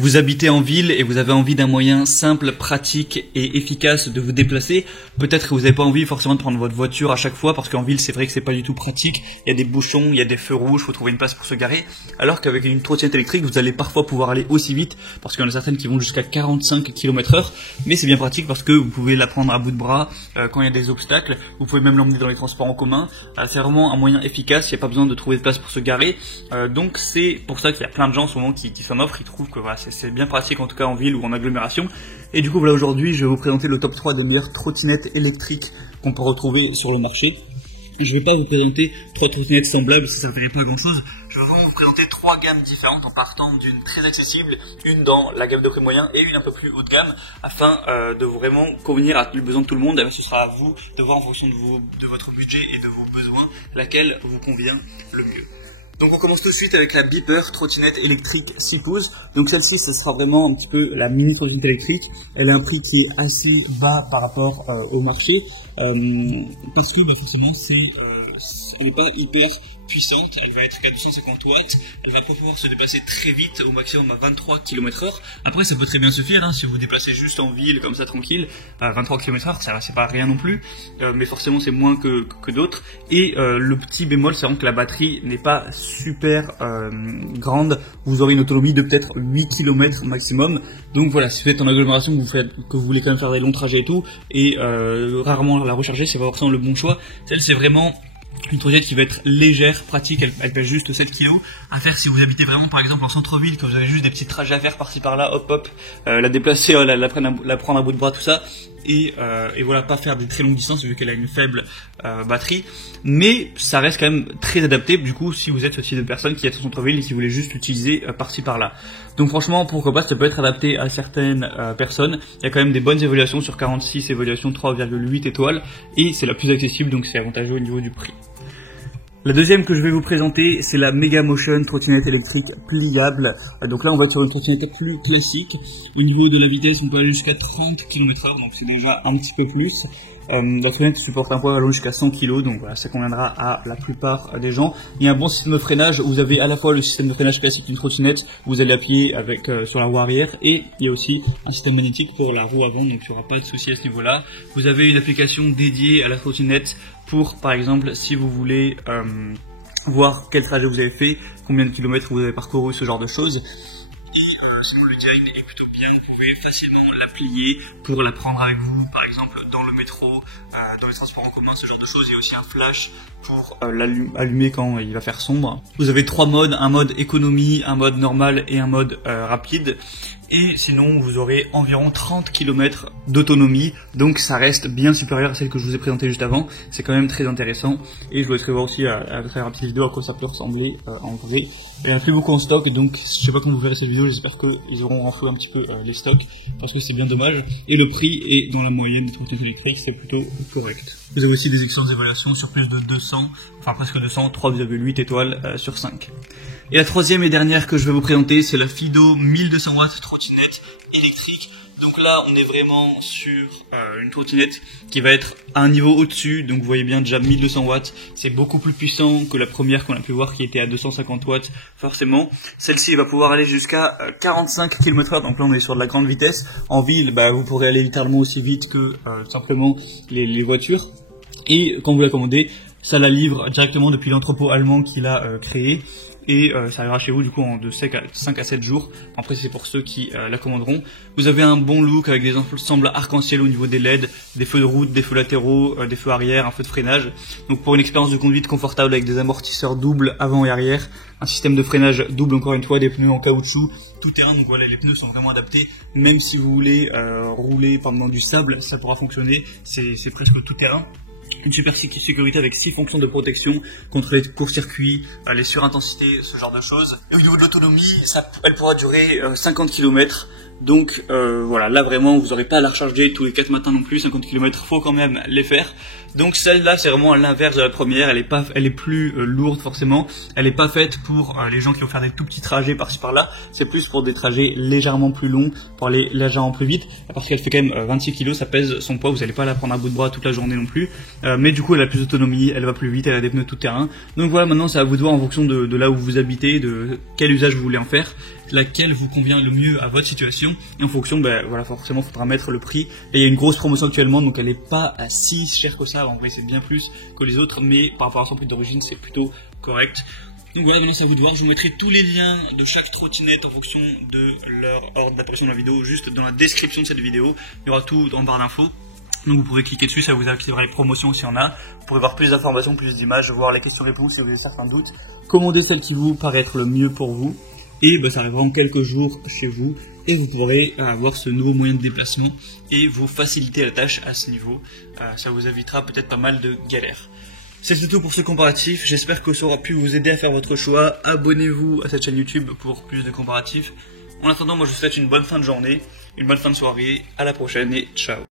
vous habitez en ville et vous avez envie d'un moyen simple, pratique et efficace de vous déplacer, peut-être que vous n'avez pas envie forcément de prendre votre voiture à chaque fois, parce qu'en ville c'est vrai que c'est pas du tout pratique, il y a des bouchons, il y a des feux rouges, il faut trouver une place pour se garer, alors qu'avec une trottinette électrique vous allez parfois pouvoir aller aussi vite, parce qu'il y en a certaines qui vont jusqu'à 45 km/h, mais c'est bien pratique parce que vous pouvez la prendre à bout de bras quand il y a des obstacles, vous pouvez même l'emmener dans les transports en commun, c'est vraiment un moyen efficace, il n'y a pas besoin de trouver de place pour se garer, donc c'est pour ça qu'il y a plein de gens en ce moment qui s'en offrent, ils trouvent que voilà, c'est bien pratique en tout cas en ville ou en agglomération. Et du coup voilà, aujourd'hui je vais vous présenter le top 3 des meilleures trottinettes électriques qu'on peut retrouver sur le marché. Je ne vais pas vous présenter 3 trottinettes semblables, ça ne servirait pas à grand chose. Je vais vraiment vous présenter 3 gammes différentes en partant d'une très accessible, une dans la gamme de prix moyen et une un peu plus haut de gamme, afin de vraiment convenir à le besoin de tout le monde. Et ce sera à vous de voir en fonction de votre budget et de vos besoins laquelle vous convient le mieux. Donc on commence tout de suite avec la Beeper trottinette électrique 6 pouces. Donc celle-ci, ce sera vraiment un petit peu la mini trottinette électrique. Elle a un prix qui est assez bas par rapport au marché, parce que forcément elle n'est pas hyper puissante, elle va être à 250 watts, elle va pas pouvoir se déplacer très vite, au maximum à 23 km/h. Après ça peut très bien suffire, si vous vous déplacez juste en ville comme ça tranquille, à 23 km/h, c'est pas rien non plus, mais forcément c'est moins que d'autres. Et le petit bémol, c'est vraiment que la batterie n'est pas super grande, vous aurez une autonomie de peut-être 8 km maximum. Donc voilà, si vous êtes en agglomération, que vous voulez quand même faire des longs trajets et tout, et rarement la recharger, c'est pas forcément le bon choix. Celle c'est vraiment une trottinette qui va être légère, pratique, elle pèse juste 7 kg, à faire si vous habitez vraiment par exemple en centre-ville, que vous avez juste des petits trajets à faire par-ci par-là, hop, la déplacer, la prendre à bout de bras, tout ça, et voilà, pas faire des très longues distances vu qu'elle a une faible batterie, mais ça reste quand même très adapté, du coup, si vous êtes ce type de personne qui est en centre-ville et qui voulait juste l'utiliser par-ci par-là. Donc franchement, pourquoi pas, ça peut être adapté à certaines personnes. Il y a quand même des bonnes évaluations sur 46, évaluation 3,8 étoiles, et c'est la plus accessible, donc c'est avantageux au niveau du prix. La deuxième que je vais vous présenter, c'est la Mega Motion trottinette électrique pliable. Donc là, on va être sur une trottinette plus classique. Au niveau de la vitesse, on peut aller jusqu'à 30 km/h, donc c'est déjà un petit peu plus. La trottinette supporte un poids allant jusqu'à 100 kg, donc voilà, ça conviendra à la plupart des gens. Il y a un bon système de freinage, vous avez à la fois le système de freinage classique d'une trottinette, vous allez appuyer avec sur la roue arrière, et il y a aussi un système magnétique pour la roue avant, donc il n'y aura pas de souci à ce niveau-là. Vous avez une application dédiée à la trottinette pour, par exemple, si vous voulez voir quel trajet vous avez fait, combien de kilomètres vous avez parcouru, ce genre de choses. Et sinon le design est plutôt bien, vous pouvez facilement la plier pour la prendre avec vous, par exemple dans le métro, dans les transports en commun, ce genre de choses. Il y a aussi un flash pour l'allumer quand il va faire sombre. Vous avez 3 modes, un mode économie, un mode normal et un mode rapide. Et sinon vous aurez environ 30 km d'autonomie, donc ça reste bien supérieur à celle que je vous ai présentée juste avant. C'est quand même très intéressant, et je vous laisserai voir aussi à travers une petite vidéo à quoi ça peut ressembler en vrai. Il n'y en a plus beaucoup en stock, donc je sais pas quand vous verrez cette vidéo, j'espère qu'ils auront renfloué un petit peu les stocks, parce que c'est bien dommage, et le prix est dans la moyenne des trottinettes électriques, c'est plutôt correct. Vous avez aussi des excellentes évaluations sur plus de 200, enfin presque 200, 3,8 étoiles sur 5. Et la troisième et dernière que je vais vous présenter, c'est la Fido 1200 watts trottinette électrique. Donc là, on est vraiment sur une trottinette qui va être à un niveau au-dessus. Donc vous voyez bien déjà 1200 watts, c'est beaucoup plus puissant que la première qu'on a pu voir qui était à 250 watts forcément. Celle-ci va pouvoir aller jusqu'à 45 km/h, donc là on est sur de la grande vitesse. En ville, vous pourrez aller littéralement aussi vite que simplement les voitures. Et quand vous la commandez, ça la livre directement depuis l'entrepôt allemand qu'il a créé. Et ça arrivera chez vous du coup en de 5 à 7 jours. Après c'est pour ceux qui la commanderont. Vous avez un bon look avec des ensembles arc-en-ciel au niveau des LED, des feux de route, des feux latéraux, des feux arrière, un feu de freinage. Donc pour une expérience de conduite confortable avec des amortisseurs doubles avant et arrière, un système de freinage double encore une fois, des pneus en caoutchouc, tout terrain. Donc voilà, les pneus sont vraiment adaptés. Même si vous voulez rouler pendant du sable, ça pourra fonctionner. C'est presque tout terrain. Une super sécurité avec 6 fonctions de protection contre les courts-circuits, les surintensités, ce genre de choses. Et au niveau de l'autonomie, elle pourra durer 50 km. Donc voilà, là vraiment vous n'aurez pas à la recharger tous les 4 matins non plus, 50 km, faut quand même les faire. Donc celle-là c'est vraiment à l'inverse de la première, elle est plus lourde forcément, elle n'est pas faite pour les gens qui vont faire des tout petits trajets par-ci par-là, c'est plus pour des trajets légèrement plus longs, pour aller légèrement plus vite, parce qu'elle fait quand même 26 kg, ça pèse son poids, vous n'allez pas la prendre à bout de bras toute la journée non plus, mais du coup elle a plus d'autonomie, elle va plus vite, elle a des pneus tout terrain. Donc voilà, maintenant c'est à vous de voir en fonction de là où vous habitez, de quel usage vous voulez en faire. laquelle vous convient le mieux à votre situation. Et en fonction, ben voilà, forcément, il faudra mettre le prix. Et il y a une grosse promotion actuellement, donc elle n'est pas si chère que ça. En vrai, c'est bien plus que les autres, mais par rapport à son prix d'origine, c'est plutôt correct. Donc voilà, maintenant c'est à vous de voir. Je vous mettrai tous les liens de chaque trottinette en fonction de leur ordre d'apparition de la vidéo, juste dans la description de cette vidéo. Il y aura tout en barre d'infos. Donc vous pouvez cliquer dessus, ça vous activera les promotions s'il y en a. Vous pourrez voir plus d'informations, plus d'images, voir les questions-réponses si vous avez certains doutes. Commandez celle qui vous paraît être le mieux pour vous. Et ben, ça arrivera en quelques jours chez vous. Et vous pourrez avoir ce nouveau moyen de déplacement et vous faciliter la tâche à ce niveau. Ça vous évitera peut-être pas mal de galères. C'est tout pour ce comparatif, j'espère que ça aura pu vous aider à faire votre choix. Abonnez-vous à cette chaîne YouTube pour plus de comparatifs. En attendant, moi je vous souhaite une bonne fin de journée, une bonne fin de soirée, à la prochaine et ciao.